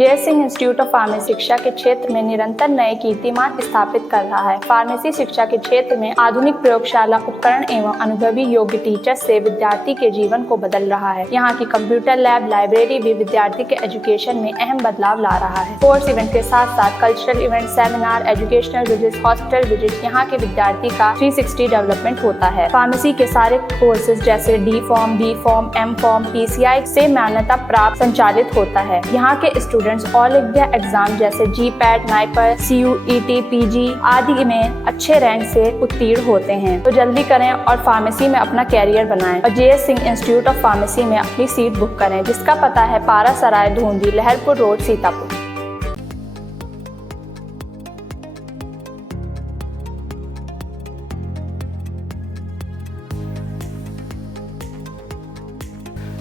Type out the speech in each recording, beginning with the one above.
JS. Singh institute of pharmacy शिक्षा के क्षेत्र में निरंतर नए कीर्तिमान स्थापित कर रहा है। फार्मेसी शिक्षा के क्षेत्र में आधुनिक प्रयोगशाला उपकरण एवं अनुभवी योग्य टीचर से विद्यार्थी के जीवन को बदल रहा है। यहाँ की कंप्यूटर लैब लाइब्रेरी भी विद्यार्थी के एजुकेशन में अहम बदलाव ला रहा है। कोर्स इवेंट के साथ साथ cultural event, seminar, educational visit, hospital visit, यहाँ के विद्यार्थी का 360 डेवलपमेंट होता है। फार्मेसी के सारे कोर्सेज जैसे D pharm, B pharm, M pharm, PCI से मान्यता प्राप्त संचालित होता है। यहाँ के स्टूडेंट्स ऑल इंडिया एग्जाम जैसे GPAT, NIPER, CUET, PG आदि में अच्छे रैंक से उत्तीर्ण होते हैं। तो जल्दी करें और फार्मेसी में अपना कैरियर बनाएं और JS. Singh institute of pharmacy में अपनी सीट बुक करें, जिसका पता है पारा सराय, धूंधी, लहरपुर रोड, सीतापुर।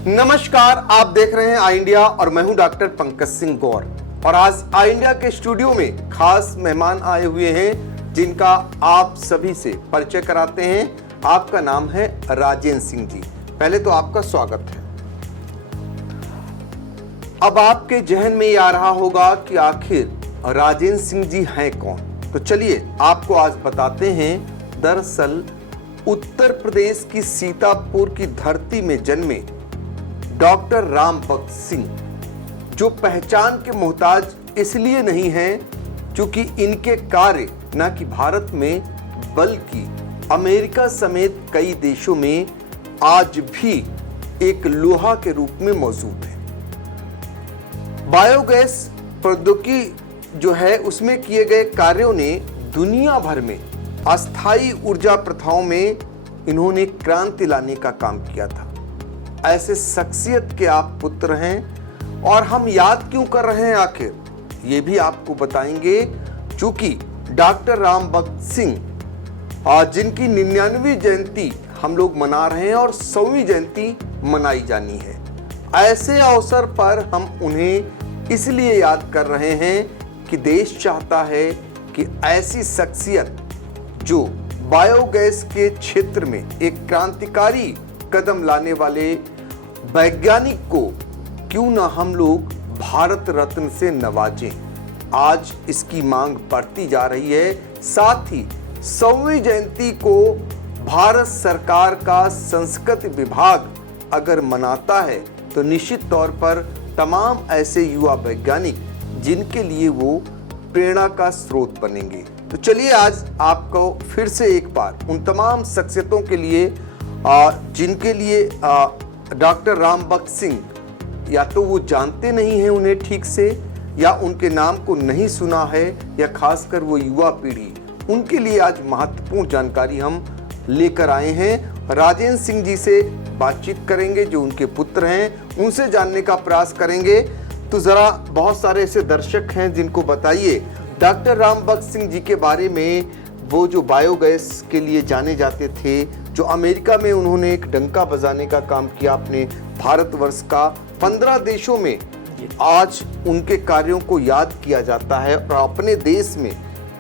नमस्कार, आप देख रहे हैं आई इंडिया और मैं हूं डॉक्टर पंकज सिंह गौर। और आज आई इंडिया के स्टूडियो में खास मेहमान आए हुए हैं जिनका आप सभी से परिचय कराते हैं। आपका नाम है राजेंद्र सिंह जी। पहले तो आपका स्वागत है। अब आपके जहन में ये आ रहा होगा कि आखिर राजेंद्र सिंह जी हैं कौन। तो चलिए आपको आज बताते हैं। दरअसल उत्तर प्रदेश की सीतापुर की धरती में जन्मे डॉक्टर राम बख्श सिंह, जो पहचान के मोहताज इसलिए नहीं हैं क्योंकि इनके कार्य न कि भारत में बल्कि अमेरिका समेत कई देशों में आज भी एक लोहा के रूप में मौजूद है। बायोगैस प्रौद्योगिकी जो है उसमें किए गए कार्यों ने दुनिया भर में अस्थायी ऊर्जा प्रथाओं में इन्होंने क्रांति लाने का काम किया था। ऐसे शख्सियत के आप पुत्र हैं और हम याद क्यों कर रहे हैं आखिर, ये भी आपको बताएंगे। चूंकि डॉक्टर राम बख्श सिंह जिनकी 99वीं जयंती हम लोग मना रहे हैं और 100वीं जयंती मनाई जानी है, ऐसे अवसर पर हम उन्हें इसलिए याद कर रहे हैं कि देश चाहता है कि ऐसी शख्सियत जो बायोगैस के क्षेत्र में एक क्रांतिकारी कदम लाने वाले वैज्ञानिक को क्यों ना हम लोग भारत रत्न से नवाजें। आज इसकी मांग बढ़ती जा रही है। साथ ही 100वीं जयंती को भारत सरकार का संस्कृति विभाग अगर मनाता है तो निश्चित तौर पर तमाम ऐसे युवा वैज्ञानिक जिनके लिए वो प्रेरणा का स्रोत बनेंगे। तो चलिए आज आपको फिर से एक बार उन तमाम शख्सियतों के लिए जिनके लिए डॉक्टर राम बख्श सिंह या तो वो जानते नहीं हैं उन्हें ठीक से, या उनके नाम को नहीं सुना है, या खासकर वो युवा पीढ़ी, उनके लिए आज महत्वपूर्ण जानकारी हम लेकर आए हैं। राजेंद्र सिंह जी से बातचीत करेंगे जो उनके पुत्र हैं, उनसे जानने का प्रयास करेंगे। तो ज़रा बहुत सारे ऐसे दर्शक हैं जिनको बताइए डॉक्टर राम बख्श सिंह जी के बारे में। वो जो बायोगैस के लिए जाने जाते थे, जो अमेरिका में उन्होंने एक डंका बजाने का काम किया अपने भारतवर्ष का, 15 देशों में आज उनके कार्यों को याद किया जाता है और अपने देश में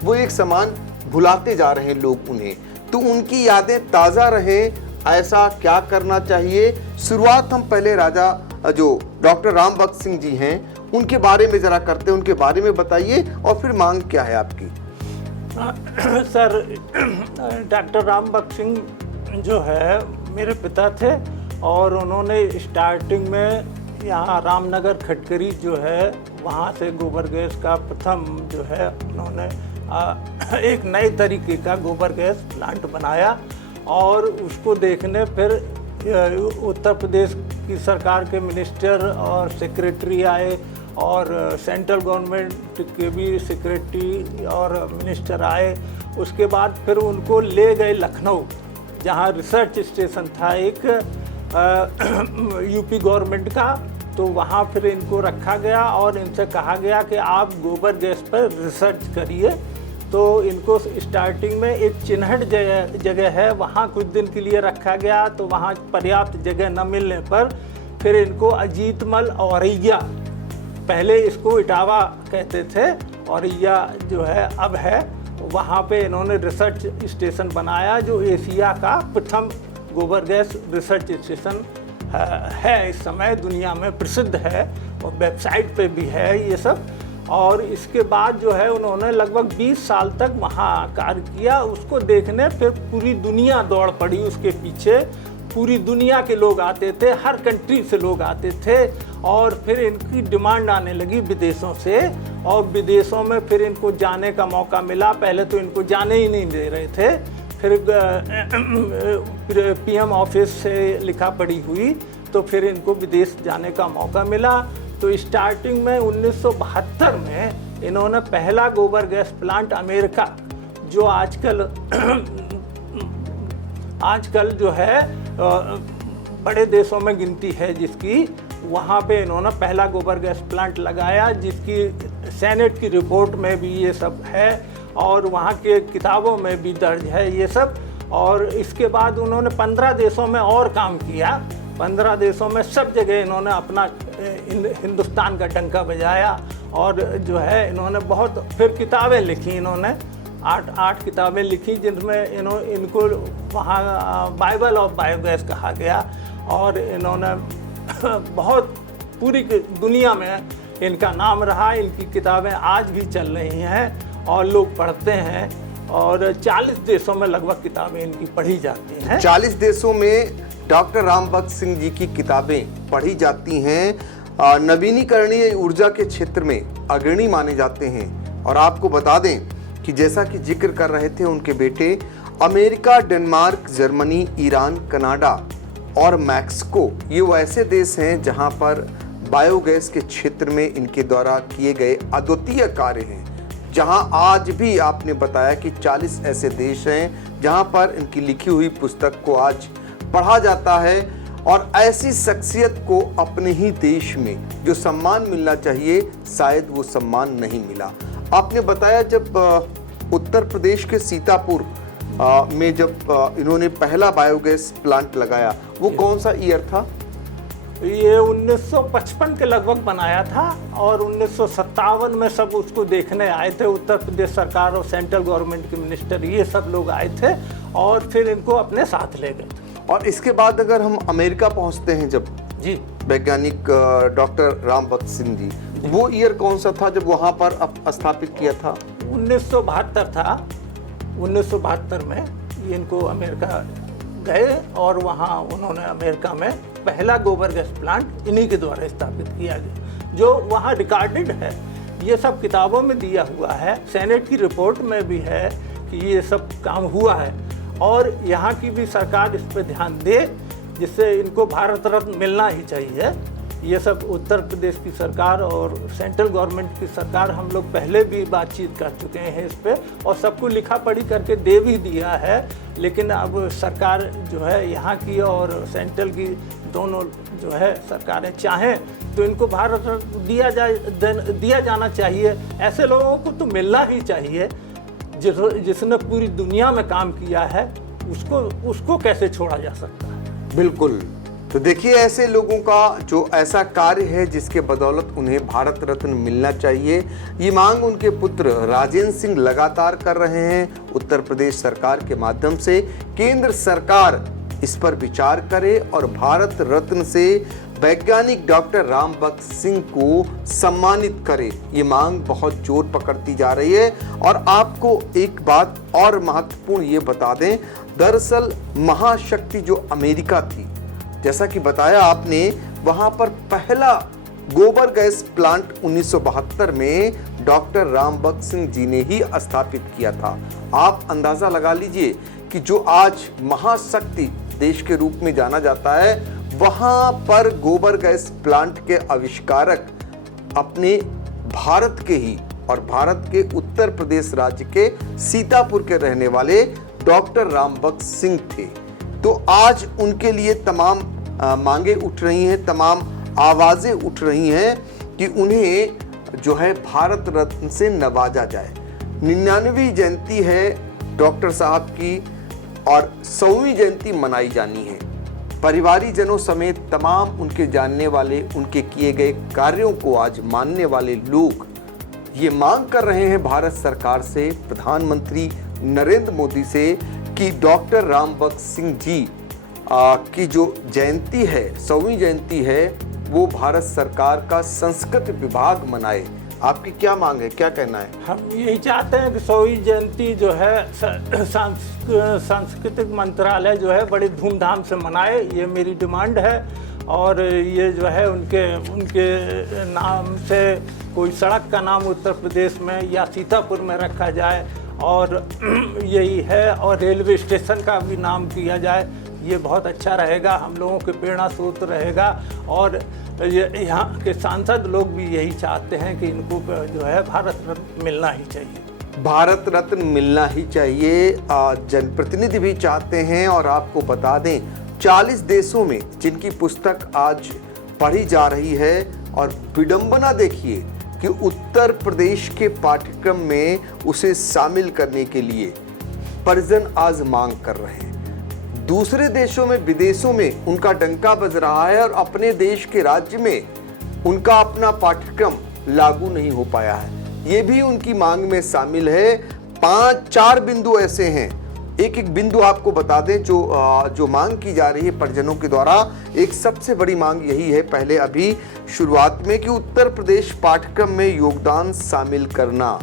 वो एक समान भुलाते जा रहे हैं लोग उन्हें। तो उनकी यादें ताज़ा रहें, ऐसा क्या करना चाहिए। शुरुआत हम पहले राजा जो डॉक्टर राम बख्श सिंह जी हैं उनके बारे में ज़रा करते हैं, उनके बारे में बताइए और फिर मांग क्या है आपकी। सर, डॉक्टर राम बख्श सिंह जो है मेरे पिता थे और उन्होंने स्टार्टिंग में यहाँ रामनगर खटकरी जो है वहाँ से गोबर गैस का प्रथम जो है उन्होंने एक नए तरीके का गोबर गैस प्लांट बनाया और उसको देखने फिर उत्तर प्रदेश की सरकार के मिनिस्टर और सेक्रेटरी आए और सेंट्रल गवर्नमेंट के भी सेक्रेटरी और मिनिस्टर आए। उसके बाद फिर उनको ले गए लखनऊ, जहाँ रिसर्च स्टेशन था एक यूपी गवर्नमेंट का। तो वहाँ फिर इनको रखा गया और इनसे कहा गया कि आप गोबर गैस पर रिसर्च करिए। तो इनको स्टार्टिंग में एक चिन्हट जगह है, वहाँ कुछ दिन के लिए रखा गया। तो वहाँ पर्याप्त जगह न मिलने पर फिर इनको अजीतमल औरैया, पहले इसको इटावा कहते थे, औरैया जो है अब है, वहाँ पे इन्होंने रिसर्च स्टेशन बनाया जो एशिया का प्रथम गोबर गैस रिसर्च स्टेशन है, इस समय दुनिया में प्रसिद्ध है और वेबसाइट पे भी है ये सब। और इसके बाद जो है उन्होंने लगभग 20 साल तक वहाँ कार्य किया। उसको देखने फिर पूरी दुनिया दौड़ पड़ी उसके पीछे, पूरी दुनिया के लोग आते थे, हर कंट्री से लोग आते थे। और फिर इनकी डिमांड आने लगी विदेशों से, और विदेशों में फिर इनको जाने का मौका मिला। पहले तो इनको जाने ही नहीं दे रहे थे, फिर पीएम ऑफिस से लिखा पड़ी हुई तो फिर इनको विदेश जाने का मौका मिला। तो स्टार्टिंग में 1972 में इन्होंने पहला गोबर गैस प्लांट अमेरिका, जो आजकल जो है बड़े देशों में गिनती है जिसकी, वहाँ पे इन्होंने पहला गोबर गैस प्लांट लगाया, जिसकी सेनेट की रिपोर्ट में भी ये सब है और वहाँ के किताबों में भी दर्ज है ये सब। और इसके बाद उन्होंने 15 देशों में और काम किया। 15 देशों में सब जगह इन्होंने अपना हिंदुस्तान का डंका बजाया। और जो है इन्होंने बहुत फिर किताबें लिखी, इन्होंने 8 किताबें लिखी, जिनमें इनको वहाँ बाइबल ऑफ बायोगैस कहा गया। और इन्होंने बहुत पूरी दुनिया में इनका नाम रहा। इनकी किताबें आज भी चल रही हैं और लोग पढ़ते हैं, और 40 देशों में लगभग किताबें इनकी पढ़ी जाती हैं। 40 देशों में डॉक्टर रामबख्श सिंह जी की किताबें पढ़ी जाती हैं। नवीनीकरणीय ऊर्जा के क्षेत्र में अग्रणी माने जाते हैं। और आपको बता दें कि जैसा कि जिक्र कर रहे थे उनके बेटे, America, Denmark, Germany, Iran, Canada और मैक्सिको, ये वो ऐसे देश हैं जहां पर बायोगैस के क्षेत्र में इनके द्वारा किए गए अद्वितीय कार्य हैं। जहां आज भी आपने बताया कि 40 ऐसे देश हैं जहां पर इनकी लिखी हुई पुस्तक को आज पढ़ा जाता है। और ऐसी शख्सियत को अपने ही देश में जो सम्मान मिलना चाहिए, शायद वो सम्मान नहीं मिला। आपने बताया जब उत्तर प्रदेश के सीतापुर में जब इन्होंने पहला बायोगैस प्लांट लगाया, वो कौन सा ईयर था? ये 1955 के लगभग बनाया था, और 1957 में सब उसको देखने आए थे। उत्तर प्रदेश सरकार और सेंट्रल गवर्नमेंट के मिनिस्टर, ये सब लोग आए थे और फिर इनको अपने साथ ले गए। और इसके बाद अगर हम अमेरिका पहुंचते हैं, जब जी वैज्ञानिक डॉक्टर रामबख्श सिंह जी, वो ईयर कौन सा था जब वहां पर स्थापित किया था? 1972 था। 1972 में ये इनको अमेरिका गए और वहाँ उन्होंने अमेरिका में पहला गोबर गैस प्लांट इन्हीं के द्वारा स्थापित किया गया, जो वहाँ रिकॉर्डेड है। ये सब किताबों में दिया हुआ है, सेनेट की रिपोर्ट में भी है कि ये सब काम हुआ है। और यहाँ की भी सरकार इस पर ध्यान दे, जिससे इनको भारत रत्न मिलना ही चाहिए। ये सब उत्तर प्रदेश की सरकार और सेंट्रल गवर्नमेंट की सरकार, हम लोग पहले भी बातचीत कर चुके हैं इस पे, और सबको लिखा पढ़ी करके दे भी दिया है। लेकिन अब सरकार जो है यहाँ की और सेंट्रल की, दोनों जो है सरकारें चाहें तो इनको भारत रत्न दिया जाना चाहिए। ऐसे लोगों को तो मिलना ही चाहिए, जिसने पूरी दुनिया में काम किया है, उसको कैसे छोड़ा जा सकता है? बिल्कुल। तो देखिए, ऐसे लोगों का जो ऐसा कार्य है जिसके बदौलत उन्हें भारत रत्न मिलना चाहिए, ये मांग उनके पुत्र राजेंद्र सिंह लगातार कर रहे हैं। उत्तर प्रदेश सरकार के माध्यम से केंद्र सरकार इस पर विचार करे और भारत रत्न से वैज्ञानिक डॉक्टर रामबख्श सिंह को सम्मानित करे। ये मांग बहुत जोर पकड़ती जा रही है। और आपको एक बात और महत्वपूर्ण ये बता दें, दरअसल महाशक्ति जो अमेरिका थी, जैसा कि बताया आपने, वहां पर पहला गोबर गैस प्लांट 1972 में डॉक्टर रामबख्श सिंह जी ने ही स्थापित किया था। आप अंदाजा लगा लीजिए कि जो आज महाशक्ति देश के रूप में जाना जाता है, वहां पर गोबर गैस प्लांट के आविष्कारक अपने भारत के ही और भारत के उत्तर प्रदेश राज्य के सीतापुर के रहने वाले डॉक्टर रामबख्श सिंह थे। तो आज उनके लिए तमाम मांगे उठ रही हैं, तमाम आवाजें उठ रही हैं कि उन्हें जो है भारत रत्न से नवाजा जाए। 99वीं जयंती है डॉक्टर साहब की और 100वीं जयंती मनाई जानी है। परिवारीजनों समेत तमाम उनके जानने वाले, उनके किए गए कार्यों को आज मानने वाले लोग ये मांग कर रहे हैं भारत सरकार से, प्रधानमंत्री नरेंद्र मोदी से, कि डॉक्टर रामबख्श सिंह जी की जो जयंती है, 100वीं जयंती है, वो भारत सरकार का संस्कृत विभाग मनाए। आपकी क्या मांग है, क्या कहना है? हम यही चाहते हैं कि 100वीं जयंती जो है सांस्कृतिक मंत्रालय जो है बड़ी धूमधाम से मनाए, ये मेरी डिमांड है। और ये जो है उनके नाम से कोई सड़क का नाम उत्तर प्रदेश में या सीतापुर में रखा जाए, और यही है, और रेलवे स्टेशन का भी नाम किया जाए। ये बहुत अच्छा रहेगा, हम लोगों के प्रेरणा स्रोत रहेगा। और यहाँ के सांसद लोग भी यही चाहते हैं कि इनको जो है भारत रत्न मिलना ही चाहिए। भारत रत्न मिलना ही चाहिए, जनप्रतिनिधि भी चाहते हैं। और आपको बता दें, 40 देशों में जिनकी पुस्तक आज पढ़ी जा रही है, और विडंबना देखिए कि उत्तर प्रदेश के पाठ्यक्रम में उसे शामिल करने के लिए परिजन आज मांग कर रहे हैं। दूसरे देशों में, विदेशों में उनका डंका बज रहा है, और अपने देश के राज्य में उनका अपना पाठ्यक्रम लागू नहीं हो पाया है। ये भी उनकी मांग में शामिल है। 5-4 बिंदु ऐसे हैं, एक बिंदु आपको बता दें जो मांग की जा रही है परिजनों के द्वारा। एक सबसे बड़ी मांग यही है, पहले अभी शुरुआत में, कि उत्तर प्रदेश पाठ्यक्रम में योगदान शामिल करना।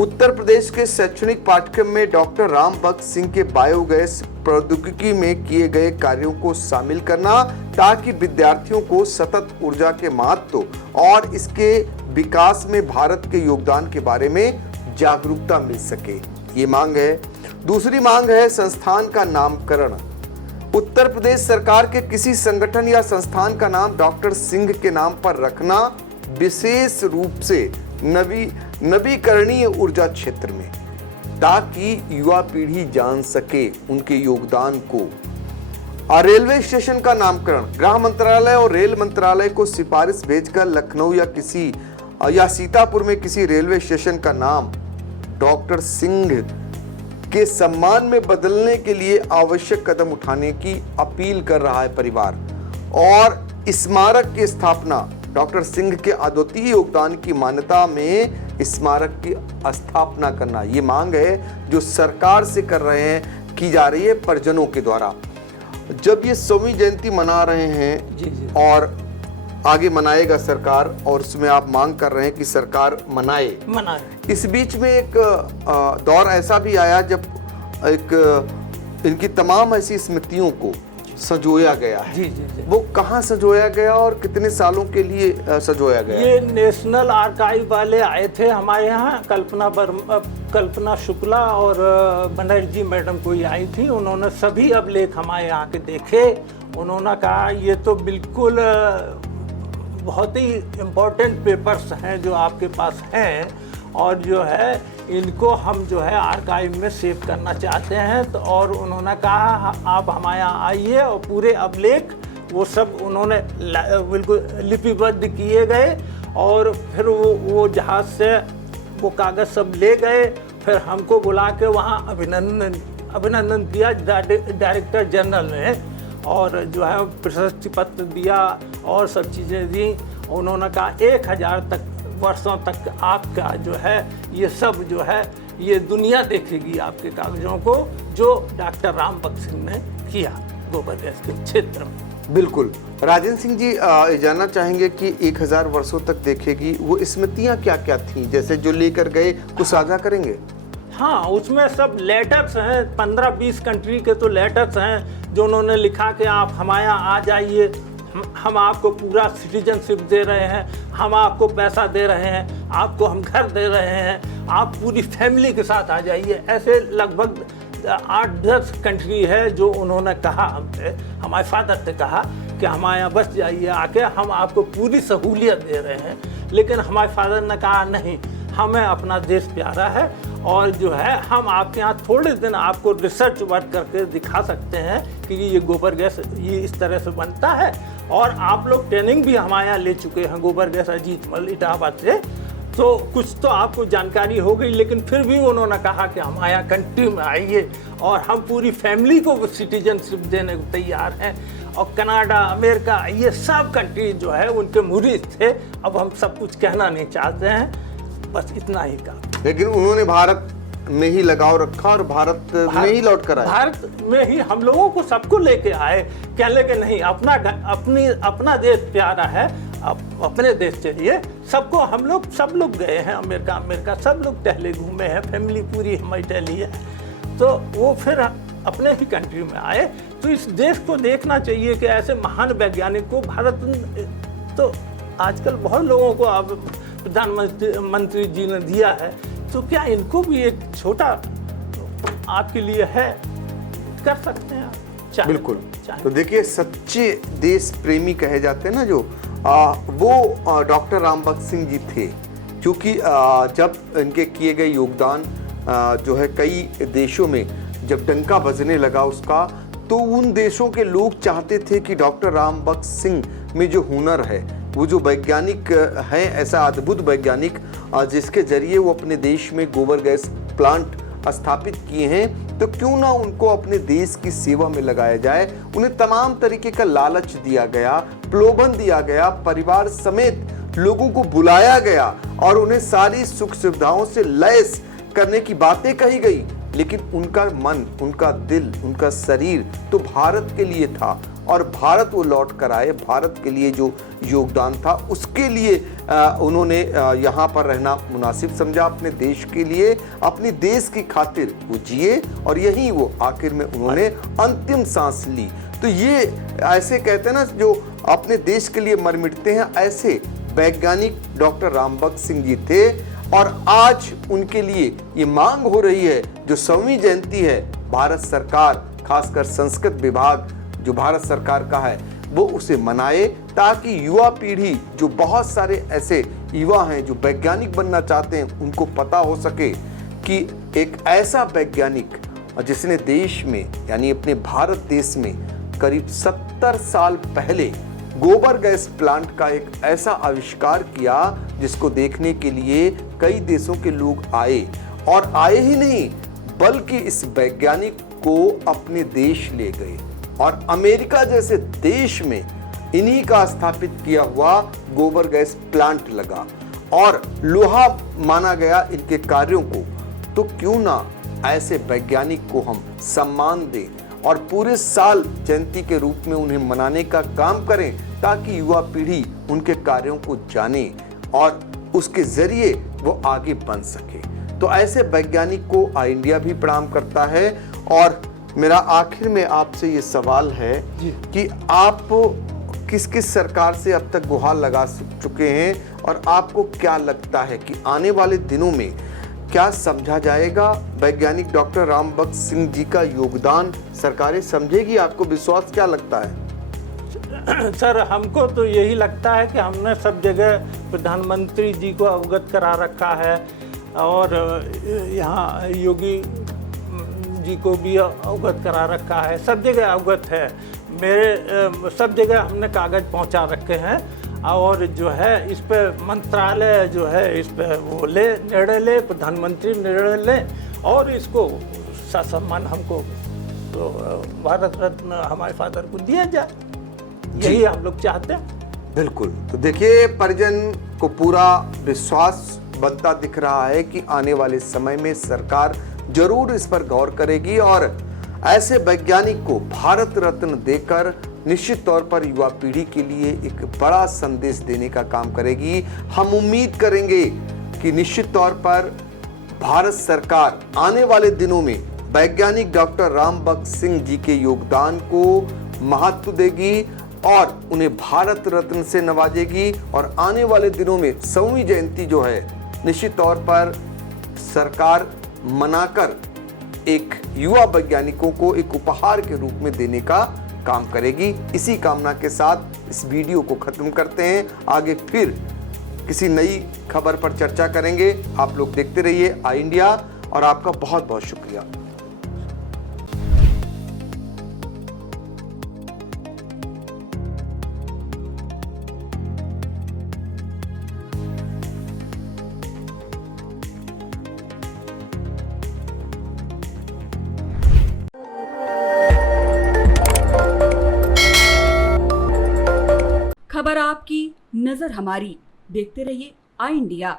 उत्तर प्रदेश के शैक्षणिक पाठ्यक्रम में डॉक्टर राम भक्त सिंह के बायोगैस प्रौद्योगिकी में किए गए कार्यों को शामिल करना, ताकि विद्यार्थियों को सतत ऊर्जा के महत्व और इसके विकास में भारत के योगदान के बारे में जागरूकता मिल सके। ये मांग है। दूसरी मांग है संस्थान का नामकरण। उत्तर प्रदेश सरकार के किसी संगठन या संस्थान का नाम डॉक्टर सिंह के नाम पर रखना, विशेष रूप से नवीकरणीय ऊर्जा क्षेत्र में, ताकि युवा पीढ़ी जान सके उनके योगदान को। और रेलवे स्टेशन का नामकरण, गृह मंत्रालय और रेल मंत्रालय को सिफारिश भेजकर लखनऊ या सीतापुर में किसी रेलवे स्टेशन का नाम डॉक्टर सिंह के सम्मान में बदलने के लिए आवश्यक कदम उठाने की अपील कर रहा है परिवार। और स्मारक की स्थापना, डॉक्टर सिंह के अद्वितीय योगदान की मान्यता में स्मारक की स्थापना करना, ये मांग है जो सरकार से की जा रही है परिजनों के द्वारा। जब ये 100वीं जयंती मना रहे हैं जी। और आगे मनाएगा सरकार, और उसमें आप मांग कर रहे हैं कि सरकार मनाए। इस बीच में एक दौर ऐसा भी आया जब इनकी तमाम ऐसी स्मृतियों को सजोया गया है। जी। वो कहाँ सजोया गया और कितने सालों के लिए सजोया गया? ये नेशनल आर्काइव वाले आए थे हमारे यहाँ, कल्पना शुक्ला और बनर्जी मैडम कोई आई थी। उन्होंने सभी अभिलेख हमारे यहाँ के देखे। उन्होंने कहा ये तो बिल्कुल बहुत ही इम्पोर्टेंट पेपर्स हैं जो आपके पास हैं, और जो है इनको हम जो है आर्काइव में सेव करना चाहते हैं। तो और उन्होंने कहा आप हमारे यहाँ आइए, और पूरे अभिलेख वो सब उन्होंने बिल्कुल लिपिबद्ध किए गए। और फिर वो जहाज़ से वो कागज़ सब ले गए, फिर हमको बुला के वहाँ अभिनंदन किया डायरेक्टर जनरल ने, और जो है प्रशस्ति पत्र दिया और सब चीज़ें दी। उन्होंने कहा 1000 वर्षों तक आपका जो है ये सब जो है ये दुनिया देखेगी आपके कागजों को, जो डॉक्टर राम भक्त सिंह ने किया गोबर गैस के क्षेत्र में। बिल्कुल। राजेंद्र सिंह जी, जानना चाहेंगे कि 1000 वर्षों तक देखेगी, वो स्मृतियाँ क्या क्या थी, जैसे जो लेकर गए, कुछ साझा करेंगे? हाँ, उसमें सब लेटर्स हैं, 15-20 कंट्री के तो लेटर्स हैं जो उन्होंने लिखा कि आप हमारे यहाँ आ जाइए, हम आपको पूरा सिटीजनशिप दे रहे हैं, हम आपको पैसा दे रहे हैं, आपको हम घर दे रहे हैं, आप पूरी फैमिली के साथ आ जाइए। ऐसे लगभग 8-10 कंट्री है जो उन्होंने कहा हमसे, हमारे फादर से कहा कि हमारे यहाँ बस जाइए आके, हम आपको पूरी सहूलियत दे रहे हैं। लेकिन हमारे फादर ने कहा नहीं, हमें अपना देश प्यारा है, और जो है हम आपके यहाँ थोड़े दिन आपको रिसर्च वर्क करके दिखा सकते हैं कि ये गोबर गैस ये इस तरह से बनता है। और आप लोग ट्रेनिंग भी हमारे यहाँ ले चुके हैं गोबर गैस अजीतमल इटाहाबाद से, तो कुछ तो आपको जानकारी हो गई। लेकिन फिर भी उन्होंने कहा कि हमारे यहाँ कंट्री में आइए, और हम पूरी फैमिली को सिटीजनशिप देने को तैयार हैं। और कनाडा, अमेरिका, ये सब कंट्री जो है उनके मुरीद थे। अब हम सब कुछ कहना नहीं चाहते हैं, बस इतना ही का। लेकिन उन्होंने भारत में ही लगाव रखा और भारत में ही लौट कर आए। भारत में ही हम लोगों को सबको लेके आए, क्या लेके नहीं, अपना देश प्यारा है, अपने देश चलिए सबको। हम लोग सब लोग गए हैं अमेरिका सब लोग टहले घूमे हैं, फैमिली पूरी हमारी टहली है। तो वो फिर अपने ही कंट्री में आए। तो इस देश को देखना चाहिए कि ऐसे महान वैज्ञानिक को भारत, तो आजकल बहुत लोगों को अब प्रधानमंत्री जी ने दिया है, तो क्या इनको भी एक छोटा आपके लिए है, कर सकते हैं आप? बिल्कुल। तो देखिए, सच्चे देश प्रेमी कहे जाते हैं ना जो, वो डॉक्टर राम बख्श सिंह जी थे, क्योंकि जब इनके किए गए योगदान जो है कई देशों में जब डंका बजने लगा उसका, तो उन देशों के लोग चाहते थे कि डॉक्टर राम बख्श सिंह में जो हुनर है, वो जो वैज्ञानिक है, ऐसा अद्भुत वैज्ञानिक जिसके जरिए वो अपने देश में गोबर गैस प्लांट स्थापित किए हैं, तो क्यों ना उनको अपने देश की सेवा में लगाया जाए। उन्हें तमाम तरीके का लालच दिया गया, प्रलोभन दिया गया, परिवार समेत लोगों को बुलाया गया और उन्हें सारी सुख सुविधाओं से लैस करने की बातें कही गई, लेकिन उनका मन, उनका दिल, उनका शरीर तो भारत के लिए था और भारत वो लौट कर आए। भारत के लिए जो योगदान था उसके लिए उन्होंने यहाँ पर रहना मुनासिब समझा, अपने देश के लिए, अपनी देश की खातिर वो जिए और यही वो आखिर में उन्होंने अंतिम सांस ली। तो ये ऐसे कहते हैं ना, जो अपने देश के लिए मर मिटते हैं, ऐसे वैज्ञानिक डॉक्टर राम बख्श सिंह जी थे। और आज उनके लिए ये मांग हो रही है, जो 100वीं जयंती है, भारत सरकार, खासकर संस्कृत विभाग जो भारत सरकार का है, वो उसे मनाए, ताकि युवा पीढ़ी, जो बहुत सारे ऐसे युवा हैं जो वैज्ञानिक बनना चाहते हैं, उनको पता हो सके कि एक ऐसा वैज्ञानिक जिसने देश में, यानी अपने भारत देश में करीब 70 साल पहले गोबर गैस प्लांट का एक ऐसा आविष्कार किया, जिसको देखने के लिए कई देशों के लोग आए, और आए ही नहीं बल्कि इस वैज्ञानिक को अपने देश ले गए और अमेरिका जैसे देश में इन्हीं का स्थापित किया हुआ गोबर गैस प्लांट लगा और लोहा माना गया इनके कार्यों को। तो क्यों ना ऐसे वैज्ञानिक को हम सम्मान दें और पूरे साल जयंती के रूप में उन्हें मनाने का काम करें, ताकि युवा पीढ़ी उनके कार्यों को जाने और उसके जरिए वो आगे बन सके। तो ऐसे वैज्ञानिक को इंडिया भी प्रणाम करता है। और मेरा आखिर में आपसे ये सवाल है कि आप किस किस सरकार से अब तक गुहार लगा चुके हैं और आपको क्या लगता है कि आने वाले दिनों में क्या समझा जाएगा वैज्ञानिक डॉक्टर राम बख्श सिंह जी का योगदान सरकारें समझेगी? आपको विश्वास क्या लगता है? सर, हमको तो यही लगता है कि हमने सब जगह प्रधानमंत्री जी को अवगत करा रखा है और यहाँ योगी जी को भी अवगत करा रखा है, सब जगह अवगत है। मेरे सब जगह हमने कागज़ पहुँचा रखे हैं और जो है इस पे मंत्रालय जो है इस पे वो निर्णय ले, प्रधानमंत्री निर्णय ले और इसको सम्मान हमको तो भारत रत्न हमारे फादर को दिया जाए, यही हम लोग चाहते हैं। बिल्कुल। तो देखिए, परिजन को पूरा विश्वास बनता दिख रहा है कि आने वाले समय में सरकार जरूर इस पर गौर करेगी और ऐसे वैज्ञानिक को भारत रत्न देकर निश्चित तौर पर युवा पीढ़ी के लिए एक बड़ा संदेश देने का काम करेगी। हम उम्मीद करेंगे कि निश्चित तौर पर भारत सरकार आने वाले दिनों में वैज्ञानिक डॉक्टर राम बख्श सिंह जी के योगदान को महत्व देगी और उन्हें भारत रत्न से नवाजेगी और आने वाले दिनों में 100वीं जयंती जो है निश्चित तौर पर सरकार मनाकर एक युवा वैज्ञानिकों को एक उपहार के रूप में देने का काम करेगी। इसी कामना के साथ इस वीडियो को खत्म करते हैं। आगे फिर किसी नई खबर पर चर्चा करेंगे। आप लोग देखते रहिए आई इंडिया और आपका बहुत बहुत शुक्रिया। खबर आपकी, नजर हमारी। देखते रहिए आई इंडिया।